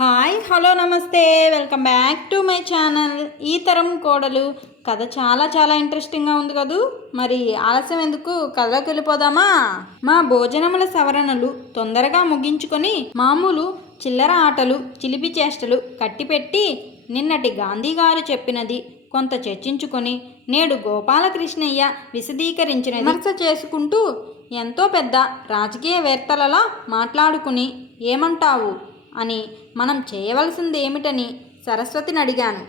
Hi hello నమస్తే. Welcome back to my channel. ఈ తరం కోడలు. కథ చాలా చాలా ఇంట్రెస్టింగ్గా ఉంది కదూ? మరి ఆలస్యం ఎందుకు? కథలోకి వెళ్ళిపోదామా? మా భోజనముల సవరణలు తొందరగా ముగించుకొని మామూలు చిల్లర ఆటలు చిలిపి చేష్టలు కట్టిపెట్టి నిన్నటి గాంధీ గారు చెప్పినది కొంత చర్చించుకొని నేడు గోపాలకృష్ణయ్య విశదీకరించిన విమర్శ చేసుకుంటూ ఎంతో పెద్ద రాజకీయవేత్తలలా మాట్లాడుకుని ఏమంటావు? అని మనం చేయవలసింది ఏమిటని సరస్వతిని అడిగాను.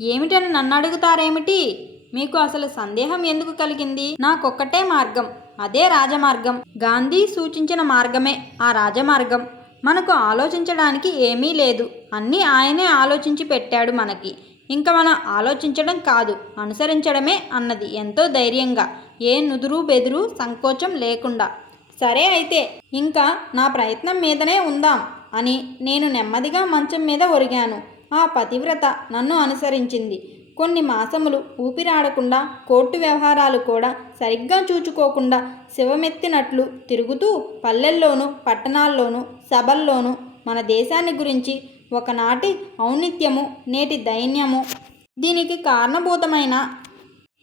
ఏమిటని నన్ను అడుగుతారేమిటి? మీకు అసలు సందేహం ఎందుకు కలిగింది? నాకొక్కటే మార్గం అదే రాజమార్గం. గాంధీ సూచించిన మార్గమే ఆ రాజమార్గం. మనకు ఆలోచించడానికి ఏమీ లేదు. అన్నీ ఆయనే ఆలోచించి పెట్టాడు మనకి. ఇంకా మనం ఆలోచించడం కాదు అనుసరించడమే అన్నది ఎంతో ధైర్యంగా ఏ నుదురు బెదురు సంకోచం లేకుండా. సరే అయితే ఇంకా నా ప్రయత్నం మీదనే ఉందాం. అని నేను నెమ్మదిగా మంచం మీద ఒరిగాను. ఆ పతివ్రత నన్ను అనుసరించింది. కొన్ని మాసములు ఊపిరాడకుండా కోర్టు వ్యవహారాలు కూడా సరిగ్గా చూచుకోకుండా శివమెత్తినట్లు తిరుగుతూ పల్లెల్లోనూ పట్టణాల్లోనూ సభల్లోనూ మన దేశాన్ని గురించి ఒకనాటి ఔన్నిత్యము నేటి దైన్యము దీనికి కారణభూతమైన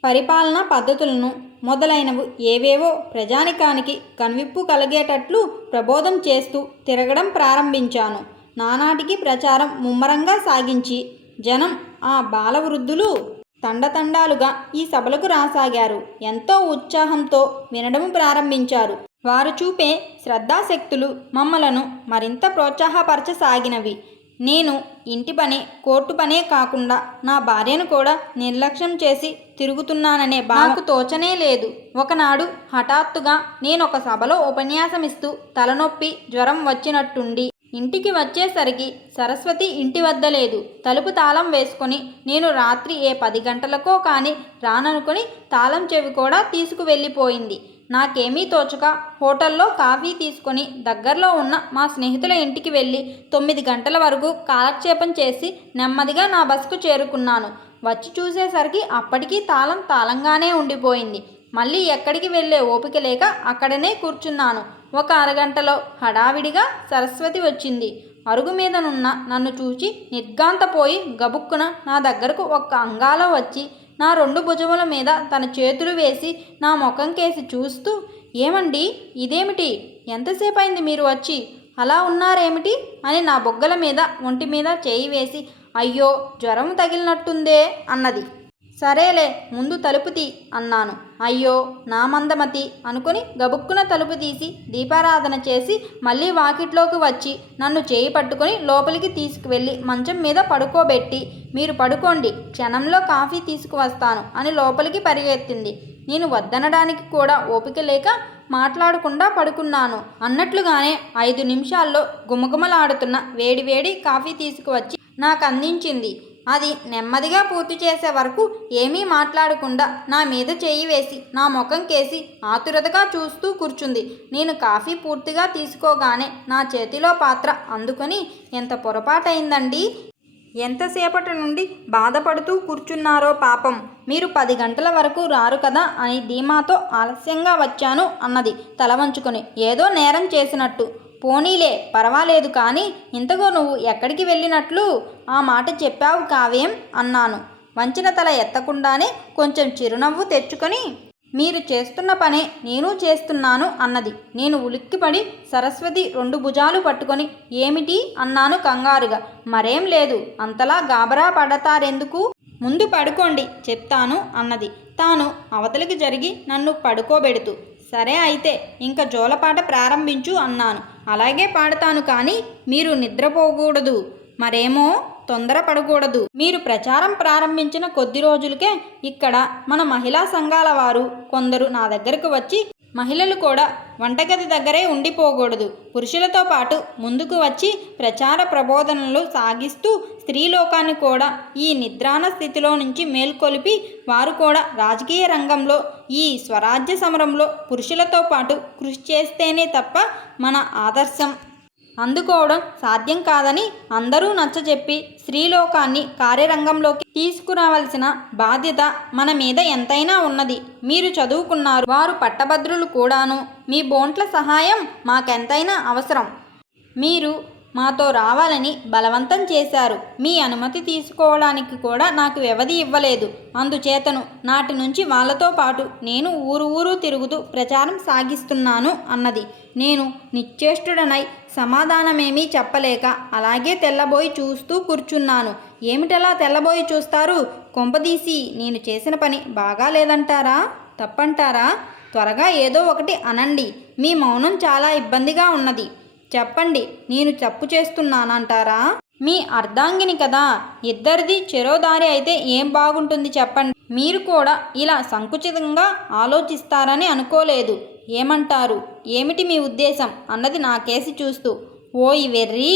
పరిపాలనా పద్ధతులను మొదలైనవి ఏవేవో ప్రజానికానికి కనువిప్పు కలిగేటట్లు ప్రబోధం చేస్తూ తిరగడం ప్రారంభించాను. నానాటికి ప్రచారం ముమ్మరంగా సాగించి జనం ఆ బాలవృద్ధులు తండతండాలుగా ఈ సభలకు రాసాగారు. ఎంతో ఉత్సాహంతో వినడం ప్రారంభించారు. వారు చూపే శ్రద్ధాశక్తులు మమ్మలను మరింత ప్రోత్సాహపరచసాగినవి. నేను ఇంటి పనే కోర్టు పనే కాకుండా నా భార్యను కూడా నిర్లక్ష్యం చేసి తిరుగుతున్నాననే బాకు తోచనే లేదు. ఒకనాడు హఠాత్తుగా నేను ఒక సభలో ఉపన్యాసమిస్తూ తలనొప్పి జ్వరం వచ్చినట్టుండి ఇంటికి వచ్చేసరికి సరస్వతి ఇంటి వద్ద లేదు. తలుపు తాళం వేసుకొని నేను రాత్రి ఏ పది గంటలకో కానీ రాననుకొని తాళం చెవి కూడా తీసుకువెళ్ళిపోయింది. నాకేమీ తోచక హోటల్లో కాఫీ తీసుకొని దగ్గరలో ఉన్న మా స్నేహితుల ఇంటికి వెళ్ళి తొమ్మిది గంటల వరకు కాలక్షేపం చేసి నెమ్మదిగా నా బస్కు చేరుకున్నాను. వచ్చి చూసేసరికి అప్పటికీ తాళం తాళంగానే ఉండిపోయింది. మళ్ళీ ఎక్కడికి వెళ్ళే ఓపిక లేక అక్కడనే కూర్చున్నాను. ఒక అరగంటలో హడావిడిగా సరస్వతి వచ్చింది. అరుగు మీదనున్న నన్ను చూచి నిర్గాంతపోయి గబుక్కున నా దగ్గరకు ఒక్క అంగాలో వచ్చి నా రెండు భుజముల మీద తన చేతులు వేసి నా ముఖం కేసి చూస్తూ ఏమండి ఇదేమిటి? ఎంతసేపు అయింది మీరు వచ్చి? అలా ఉన్నారేమిటి? అని నా బొగ్గల మీద ఒంటి మీద చేయి వేసి అయ్యో జ్వరం తగిలినట్టుందే అన్నది. సరేలే ముందు తలుపు తీ అన్నాను. అయ్యో నా మందమతి అనుకుని గబుక్కున తలుపు తీసి దీపారాధన చేసి మళ్ళీ వాకిట్లోకి వచ్చి నన్ను చేయి పట్టుకొని లోపలికి తీసుకువెళ్ళి మంచం మీద పడుకోబెట్టి మీరు పడుకోండి క్షణంలో కాఫీ తీసుకువస్తాను అని లోపలికి పరిగెత్తింది. నేను వద్దనడానికి కూడా ఓపిక లేక మాట్లాడకుండా పడుకున్నాను. అన్నట్లుగానే ఐదు నిమిషాల్లో గుమగుమలాడుతున్న వేడివేడి కాఫీ తీసుకువచ్చి నాకు అందించింది అది నెమ్మదిగా పూర్తి చేసే వరకు ఏమీ మాట్లాడకుండా నా మీద చేయి వేసి నా ముఖం కేసి ఆతురతగా చూస్తూ కూర్చుంది. నేను కాఫీ పూర్తిగా తీసుకోగానే నా చేతిలో పాత్ర అందుకొని ఎంత పొరపాటైందండి? ఎంతసేపటి నుండి బాధపడుతూ కూర్చున్నారో పాపం. మీరు పది గంటల వరకు రారు కదా అని ధీమాతో ఆలస్యంగా వచ్చాను అన్నది తల వంచుకొని. ఏదో నేరం చేసినట్టు. పోనీలే పర్వాలేదు కానీ ఇంతగో నువ్వు ఎక్కడికి వెళ్ళినట్లు ఆ మాట చెప్పావు కావేం అన్నాను. వంచిన తల ఎత్తకుండానే కొంచెం చిరునవ్వు తెచ్చుకొని మీరు చేస్తున్న పనే నేను చేస్తున్నాను అన్నది. నేను ఉలిక్కిపడి సరస్వతి రెండు భుజాలు పట్టుకొని ఏమిటి? అన్నాను కంగారుగా. మరేం లేదు అంతలా గాబరా పడతారెందుకు? ముందు పడుకోండి చెప్తాను అన్నది. తాను అవతలికి జరిగి నన్ను పడుకోబెడుతూ సరే అయితే ఇంకా జోలపాట ప్రారంభించు అన్నాను. అలాగే పాడతాను కానీ మీరు నిద్రపోకూడదు. మరేమో తొందరపడకూడదు మీరు ప్రచారం ప్రారంభించిన కొద్ది రోజులకే ఇక్కడ మన మహిళా సంఘాల వారు కొందరు నా దగ్గరకు వచ్చి మహిళలు కూడా వంటగది దగ్గరే ఉండిపోకూడదు. పురుషులతో పాటు ముందుకు వచ్చి ప్రచార ప్రబోధనలు సాగిస్తూ స్త్రీలోకాన్ని కూడా ఈ నిద్రాణ స్థితిలో నుంచి మేల్కొలిపి వారు కూడా రాజకీయ రంగంలో ఈ స్వరాజ్య సమరంలో పురుషులతో పాటు కృషి చేస్తేనే తప్ప మన ఆదర్శం. అందుకోవడం సాధ్యం కాదని అందరూ నచ్చజెప్పి స్త్రీలోకాన్ని కార్యరంగంలోకి తీసుకురావలసిన బాధ్యత మన మీద ఎంతైనా ఉన్నది. మీరు చదువుకున్నారు వారు పట్టభద్రులు కూడాను. మీ బోంట్ల సహాయం మాకెంతైనా అవసరం. మీరు మాతో రావాలని బలవంతం చేశారు. మీ అనుమతి తీసుకోవడానికి కూడా నాకు వ్యవధి ఇవ్వలేదు. అందుచేతను నాటి నుంచి వాళ్ళతో పాటు నేను ఊరు ఊరు తిరుగుతూ ప్రచారం సాగిస్తున్నాను అన్నది. నేను నిశ్చేష్టుడనై సమాధానమేమీ చెప్పలేక అలాగే తెల్లబోయి చూస్తూ కూర్చున్నాను. ఏమిటలా తెల్లబోయి చూస్తారు? కొంపదీసి నేను చేసిన పని బాగా లేదంటారా తప్పంటారా? త్వరగా ఏదో ఒకటి అనండి. మీ మౌనం చాలా ఇబ్బందిగా ఉన్నది. చెప్పండి నేను తప్పు చేస్తున్నానంటారా? మీ అర్ధాంగిని కదా ఇద్దరిది చెరోదారి అయితే ఏం బాగుంటుంది చెప్పండి. మీరు కూడా ఇలా సంకుచితంగా ఆలోచిస్తారని అనుకోలేదు. ఏమంటారు? ఏమిటి మీ ఉద్దేశం? అన్నది నా కేసి చూస్తూ. ఓయ్ వెర్రి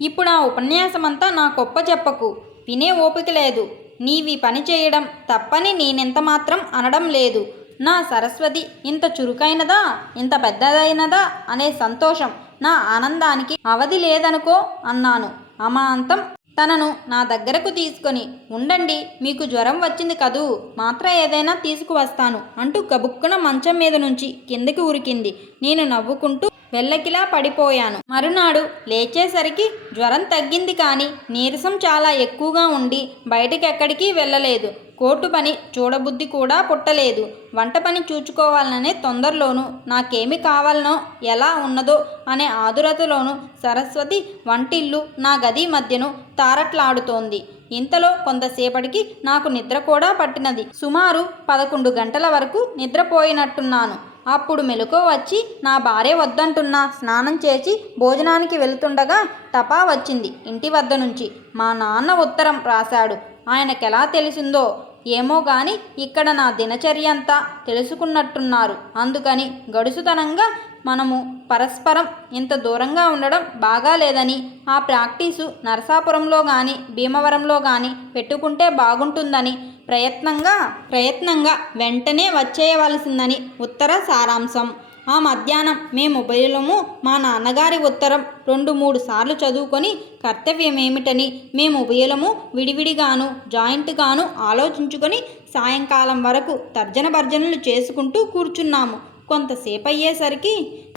ఇప్పుడు ఆ ఉపన్యాసమంతా నా గొప్ప చెప్పకు. వినే ఓపిక లేదు. నీవి పని చేయడం తప్పని నేనెంత మాత్రం అనడం లేదు. నా సరస్వతి ఇంత చురుకైనదా? ఇంత పెద్దదైనదా? అనే సంతోషం. నా ఆనందానికి అవధి లేదనుకో అన్నాను. అమాంతం తనను నా దగ్గరకు తీసుకొని ఉండండి మీకు జ్వరం వచ్చింది కదూ మాత్ర ఏదైనా తీసుకువస్తాను అంటూ గబుక్కున మంచం మీద నుంచి కిందకి ఉరికింది. నేను నవ్వుకుంటూ వెళ్ళకిలా పడిపోయాను. మరునాడు లేచేసరికి జ్వరం తగ్గింది కానీ నీరసం చాలా ఎక్కువగా ఉండి బయటకెక్కడికి వెళ్ళలేదు. కోర్టు పని చూడబుద్ధి కూడా పుట్టలేదు. వంట పని చూచుకోవాలనే తొందరలోనూ నాకేమి కావాలనో ఎలా ఉన్నదో అనే ఆదురతలోనూ సరస్వతి వంటిల్లు నా గది మధ్యను తారట్లాడుతోంది. ఇంతలో కొంతసేపటికి నాకు నిద్ర కూడా పట్టినది. సుమారు పదకొండు గంటల వరకు నిద్రపోయినట్టున్నాను. అప్పుడు మెలకు వచ్చి నా భార్య వద్దంటున్నా. స్నానం చేసి భోజనానికి వెళుతుండగా టపా వచ్చింది ఇంటి వద్ద నుంచి. మా నాన్న ఉత్తరం రాశాడు. ఆయనకెలా తెలిసిందో ఏమో గాని ఇక్కడ నా దినచర్య అంతా తెలుసుకున్నట్టున్నారు. అందుకని గడుసుతనంగా మనము పరస్పరం ఇంత దూరంగా ఉండడం బాగా లేదని ఆ ప్రాక్టీసు నరసాపురంలో కానీ భీమవరంలో కానీ పెట్టుకుంటే బాగుంటుందని ప్రయత్నంగా ప్రయత్నంగా వెంటనే వచ్చేయవలసిందని ఉత్తర సారాంశం. ఆ మధ్యాహ్నం మేము ఉభయులము మా నాన్నగారి ఉత్తరం. రెండు మూడు సార్లు చదువుకొని కర్తవ్యం ఏమిటని మేము ఉభయులము విడివిడిగాను జాయింట్గాను ఆలోచించుకొని సాయంకాలం వరకు తర్జన భర్జనలు చేసుకుంటూ కూర్చున్నాము. కొంతసేపు అయ్యేసరికి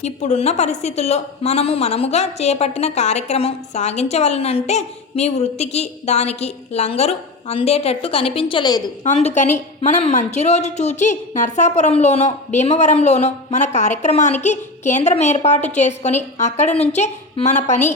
ఇప్పుడున్న పరిస్థితుల్లో మనము మనముగా చేపట్టిన కార్యక్రమం సాగించవలనంటే మీ వృత్తికి దానికి లంగరు అందేటట్టు కనిపించలేదు. అందుకని మనం మంచి రోజు చూచి నర్సాపురంలోనో భీమవరంలోనో మన కార్యక్రమానికి కేంద్రం ఏర్పాటు చేసుకొని అక్కడి నుంచే మన పని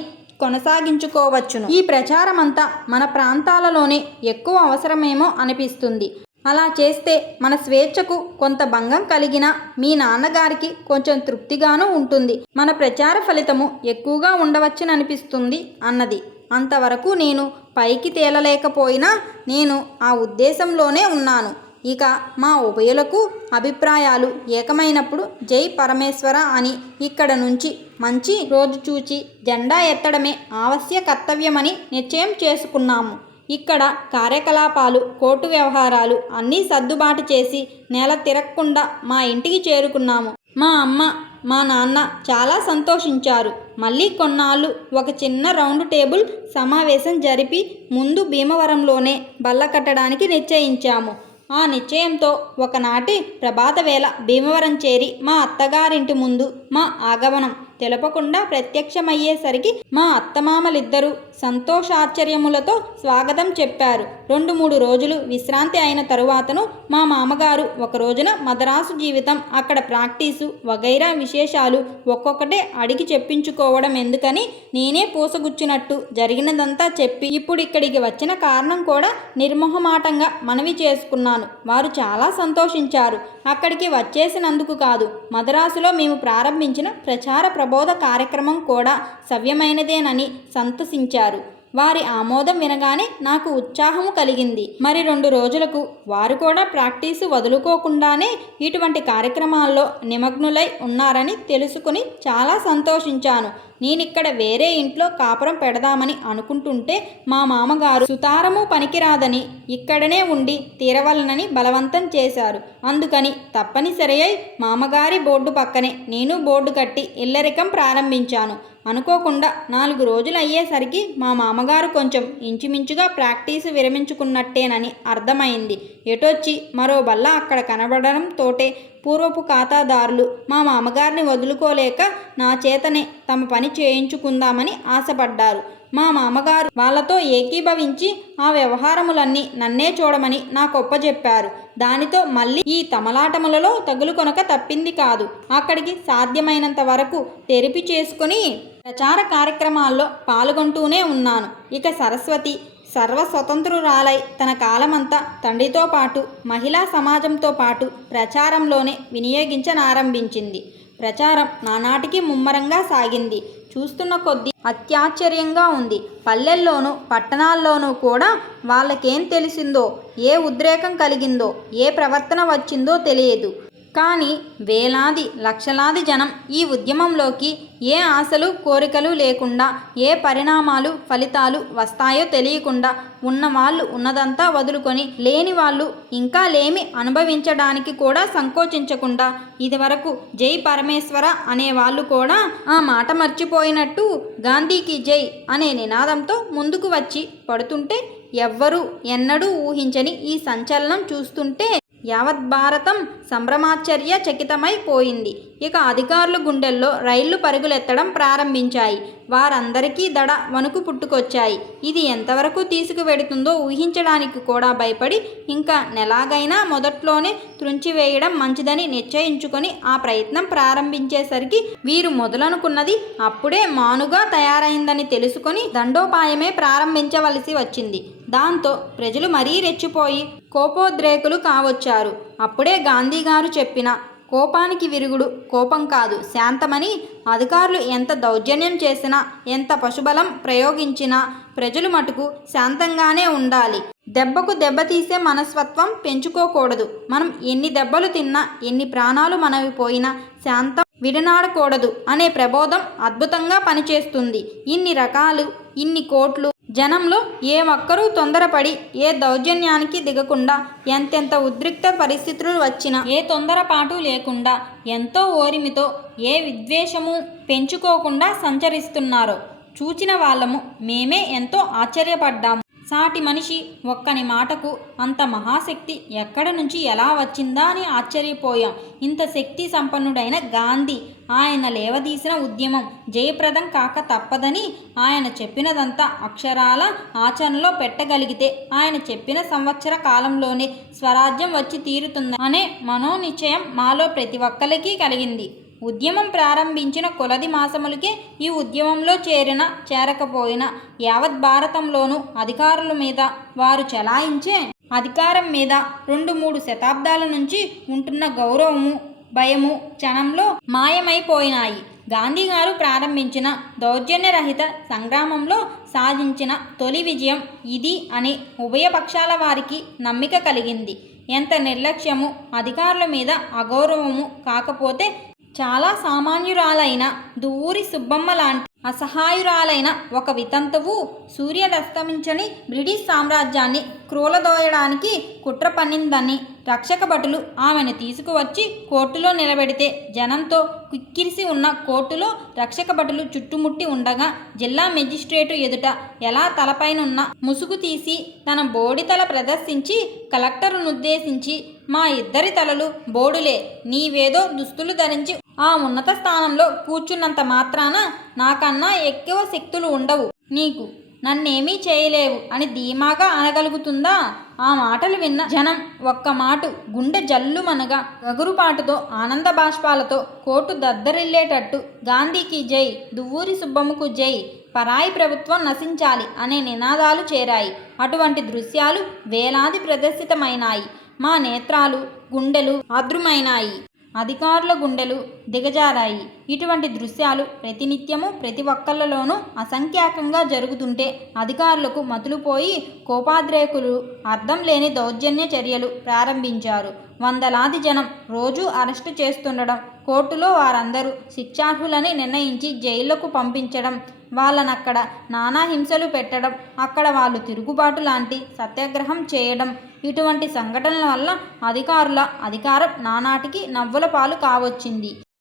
కొనసాగించుకోవచ్చును. ఈ ప్రచారం అంతా మన ప్రాంతాలలోనే ఎక్కువ అవసరమేమో అనిపిస్తుంది. అలా చేస్తే మన స్వేచ్ఛకు కొంత భంగం కలిగినా మీ నాన్నగారికి కొంచెం తృప్తిగాను ఉంటుంది. మన ప్రచార ఫలితము ఎక్కువగా ఉండవచ్చుననిపిస్తుంది అన్నది. అంతవరకు నేను పైకి తేలలేకపోయినా నేను ఆ ఉద్దేశంలోనే ఉన్నాను. ఇక మా ఉభయులకు అభిప్రాయాలు ఏకమైనప్పుడు జై పరమేశ్వర అని ఇక్కడ నుంచి మంచి రోజు చూచి జెండా ఎత్తడమే ఆవశ్య కర్తవ్యమని నిశ్చయం చేసుకున్నాము. ఇక్కడ కార్యకలాపాలు కోర్టు వ్యవహారాలు అన్నీ సర్దుబాటు చేసి నేల తిరగకుండా మా ఇంటికి చేరుకున్నాము. మా అమ్మ మా నాన్న చాలా సంతోషించారు. మళ్ళీ కొన్నాళ్ళు ఒక చిన్న రౌండ్ టేబుల్ సమావేశం జరిపి ముందు భీమవరంలోనే బల్ల కట్టడానికి నిశ్చయించాము. ఆ నిశ్చయంతో ఒకనాటి ప్రభాత వేళ భీమవరం చేరి మా అత్తగారింటి ముందు మా ఆగమనం తెలపకుండా ప్రత్యక్షమయ్యేసరికి మా అత్తమామలిద్దరూ సంతోషాశ్చర్యములతో స్వాగతం చెప్పారు. రెండు మూడు రోజులు విశ్రాంతి అయిన తరువాతను మా మామగారు ఒక రోజున మదరాసు జీవితం అక్కడ ప్రాక్టీసు వగైరా విశేషాలు ఒక్కొక్కటే అడిగి చెప్పించుకోవడం ఎందుకని నేనే పూసగుచ్చినట్టు జరిగినదంతా చెప్పి ఇప్పుడు ఇక్కడికి వచ్చిన కారణం కూడా నిర్మోహమాటంగా మనవి చేసుకున్నాను. వారు చాలా సంతోషించారు. అక్కడికి వచ్చేసినందుకు కాదు మదరాసులో మేము ప్రారంభించిన ప్రచార ప్రబోధ కార్యక్రమం కూడా సవ్యమైనదేనని సంతసించారు. వారి ఆమోదం వినగానే నాకు ఉత్సాహము కలిగింది. మరి రెండు రోజులకు వారు కూడా ప్రాక్టీసు వదులుకోకుండానే ఇటువంటి కార్యక్రమాల్లో నిమగ్నులై ఉన్నారని తెలుసుకుని చాలా సంతోషించాను. నేనిక్కడ వేరే ఇంట్లో కాపురం పెడదామని అనుకుంటుంటే మా మామగారు సుతారము పనికిరాదని ఇక్కడనే ఉండి తీరవలనని బలవంతం చేశారు. అందుకని తప్పనిసరి అయి మామగారి బోర్డు పక్కనే నేను బోర్డు కట్టి ఇల్లరికం ప్రారంభించాను. అనుకోకుండా నాలుగు రోజులు అయ్యేసరికి మా మామగారు కొంచెం ఇంచుమించుగా ప్రాక్టీస్ విరమించుకున్నట్టేనని అర్థమైంది. ఎటొచ్చి మరో బల్ల అక్కడ కనబడడంతోటే పూర్వపు ఖాతాదారులు మా మామగారిని వదులుకోలేక నా చేతనే తమ పని చేయించుకుందామని ఆశపడ్డారు. మా మామగారు వాళ్ళతో ఏకీభవించి ఆ వ్యవహారములన్నీ నన్నే చూడమని నాకొప్పజెప్పారు దానితో మళ్ళీ ఈ తమలాటములలో తగులు కొనక తప్పింది కాదు. అక్కడికి సాధ్యమైనంత వరకు తెరిపి చేసుకుని ప్రచార కార్యక్రమాల్లో పాల్గొంటూనే ఉన్నాను. ఇక సరస్వతి సర్వస్వతంత్రురాలై తన కాలమంతా తండ్రితో పాటు మహిళా సమాజంతో పాటు ప్రచారంలోనే వినియోగించనారంభించింది. ప్రచారం నానాటికి ముమ్మరంగా సాగింది. చూస్తున్న కొద్దీ అత్యాశ్చర్యంగా ఉంది. పల్లెల్లోనూ పట్టణాల్లోనూ కూడా వాళ్ళకేం తెలిసిందో ఏ ఉద్రేకం కలిగిందో ఏ ప్రవర్తన వచ్చిందో తెలియదు. కానీ వేలాది లక్షలాది జనం ఈ ఉద్యమంలోకి ఏ ఆశలు కోరికలు లేకుండా ఏ పరిణామాలు ఫలితాలు వస్తాయో తెలియకుండా ఉన్నవాళ్ళు ఉన్నదంతా వదులుకొని లేని వాళ్ళు ఇంకా లేమి అనుభవించడానికి కూడా సంకోచించకుండా ఇదివరకు జై పరమేశ్వర అనే వాళ్ళు కూడా ఆ మాట మర్చిపోయినట్టు గాంధీకి జై అనే నినాదంతో ముందుకు వచ్చి పడుతుంటే ఎవ్వరూ ఎన్నడూ ఊహించని ఈ సంచలనం చూస్తుంటే యావత్ భారతం సంభ్రమాశ్చర్య చకితమైపోయింది ఇక అధికారుల గుండెల్లో రైళ్ళు పరుగులెత్తడం ప్రారంభించాయి. వారందరికీ దడ వణుకు పుట్టుకొచ్చాయి. ఇది ఎంతవరకు తీసుకువెడుతుందో ఊహించడానికి కూడా భయపడి ఇంకా నెలాగైనా మొదట్లోనే త్రుంచివేయడం మంచిదని నిశ్చయించుకొని ఆ ప్రయత్నం ప్రారంభించేసరికి వీరు మొదలనుకున్నది అప్పుడే మానుగా తయారైందని తెలుసుకొని దండోపాయమే ప్రారంభించవలసి వచ్చింది. దాంతో ప్రజలు మరీ రెచ్చిపోయి కోపోద్రేకులు కావచ్చారు. అప్పుడే గాంధీ గారు చెప్పిన కోపానికి విరుగుడు కోపం కాదు శాంతమని అధికారులు ఎంత దౌర్జన్యం చేసినా ఎంత పశుబలం ప్రయోగించినా ప్రజలు మటుకు శాంతంగానే ఉండాలి. దెబ్బకు దెబ్బతీసే మనస్తత్వం పెంచుకోకూడదు. మనం ఎన్ని దెబ్బలు తిన్నా ఎన్ని ప్రాణాలు మనవి పోయినా శాంతం విడనాడకూడదు అనే ప్రబోధం అద్భుతంగా పనిచేస్తుంది. ఇన్ని రకాలు ఇన్ని కోట్లు జనంలో ఏ ఒక్కరూ తొందరపడి ఏ దౌర్జన్యానికి దిగకుండా ఎంతెంత ఉద్రిక్త పరిస్థితులు వచ్చినా ఏ తొందరపాటు లేకుండా ఎంతో ఓరిమితో ఏ విద్వేషము పెంచుకోకుండా సంచరిస్తున్నారో. చూచిన వాళ్ళము మేమే ఎంతో ఆశ్చర్యపడ్డాము. సాటి మనిషి ఒక్కని మాటకు అంత మహాశక్తి ఎక్కడి నుంచి ఎలా వచ్చిందా అని ఆశ్చర్యపోయాం. ఇంత శక్తి సంపన్నుడైన గాంధీ ఆయన లేవదీసిన ఉద్యమం జయప్రదం కాక తప్పదని ఆయన చెప్పినదంతా అక్షరాల ఆచరణలో పెట్టగలిగితే ఆయన చెప్పిన సంవత్సర కాలంలోనే స్వరాజ్యం వచ్చి తీరుతుంది అనే మనోనిశ్చయం మాలో ప్రతి ఒక్కరికి కలిగింది. ఉద్యమం ప్రారంభించిన కొలది మాసములకే ఈ ఉద్యమంలో చేరిన చేరకపోయిన యావత్ భారతంలోనూ అధికారుల మీద వారు చెలాయించే అధికారం మీద రెండు మూడు శతాబ్దాల నుంచి ఉంటున్న గౌరవము భయము క్షణంలో మాయమైపోయినాయి. గాంధీ గారు ప్రారంభించిన దౌర్జన్యరహిత సంగ్రామంలో సాధించిన తొలి విజయం ఇది అని ఉభయ పక్షాల వారికి నమ్మిక కలిగింది. ఎంత నిర్లక్ష్యము అధికారుల మీద అగౌరవము కాకపోతే చాలా సామాన్యురాలైన దూరి సుబ్బమ్మ లాంటి అసహాయురాలైన ఒక వితంతువు సూర్యరస్తమించని బ్రిటిష్ సామ్రాజ్యాన్ని క్రూలదోయడానికి కుట్ర పన్నిందని రక్షక భటులు ఆమెను తీసుకువచ్చి కోర్టులో నిలబెడితే జనంతో కుక్కిరిసి ఉన్న కోర్టులో రక్షక భటులు చుట్టుముట్టి ఉండగా జిల్లా మెజిస్ట్రేటు ఎదుట ఎలా తలపైనున్న ముసుగు తీసి తన బోడితల ప్రదర్శించి కలెక్టరునుద్దేశించి మా ఇద్దరి తలలు బోడులే నీవేదో దుస్తులు ధరించి ఆ ఉన్నత స్థానంలో కూర్చున్నంత మాత్రాన నాకన్నా ఎక్కువ శక్తులు ఉండవు. నీకు నన్నేమీ చేయలేవు అని ధీమాగా అనగలుగుతుందా? ఆ మాటలు విన్న జనం ఒక్క మాటు గుండె జల్లుమనగా గగురుపాటుతో ఆనంద బాష్పాలతో కోటు దద్దరిల్లేటట్టు గాంధీకి జై దువ్వూరి సుబ్బమ్మకు జై పరాయి ప్రభుత్వం నశించాలి అనే నినాదాలు చేరాయి. అటువంటి దృశ్యాలు వేలాది ప్రదర్శితమైనాయి. మా నేత్రాలు గుండెలు ఆద్రుమైనాయి. అధికారుల గుండెలు దిగజారాయి. ఇటువంటి దృశ్యాలు ప్రతినిత్యము ప్రతి ఒక్కళ్ళలోనూ అసంఖ్యాకంగా జరుగుతుంటే అధికారులకు మతులుపోయి కోపాద్రేకులు అర్థం లేని దౌర్జన్య చర్యలు ప్రారంభించారు. వందలాది జనం రోజూ అరెస్టు చేస్తుండడం కోర్టులో వారందరూ శిక్షార్హులని నిర్ణయించి జైళ్ళకు పంపించడం వాళ్ళనక్కడ నానా హింసలు పెట్టడం అక్కడ వాళ్ళు తిరుగుబాటు లాంటి సత్యాగ్రహం చేయడం ఇటువంటి సంఘటనల వల్ల అధికారుల అధికారం నానాటికి నవ్వుల పాలు కావచ్చింది.